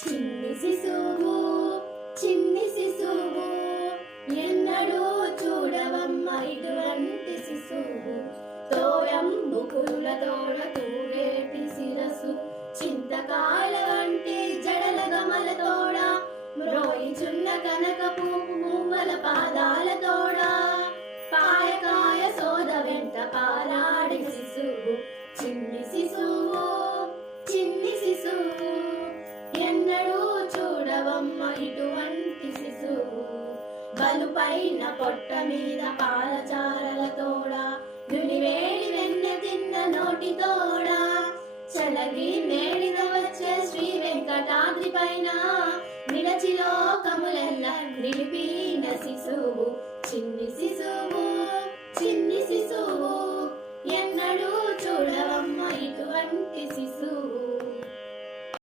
చిన్ని శిశువు చిన్ని శిశువు ఎన్నడూ చూడవమ్మ ఇటువంటి శిశువు. తోయంబు కురుల తోడ తూగేటి శిరసు చింతకా బలుపైన పొట్ట మీద పాలచారల తోడ నుడివేడి వెన్న తిన్న నోటి తోడ చలగి నేడిన వచ్చే శ్రీ వెంకటాద్రి పైన నిలచి లోకములెల్ల నిలిపిన శిశువు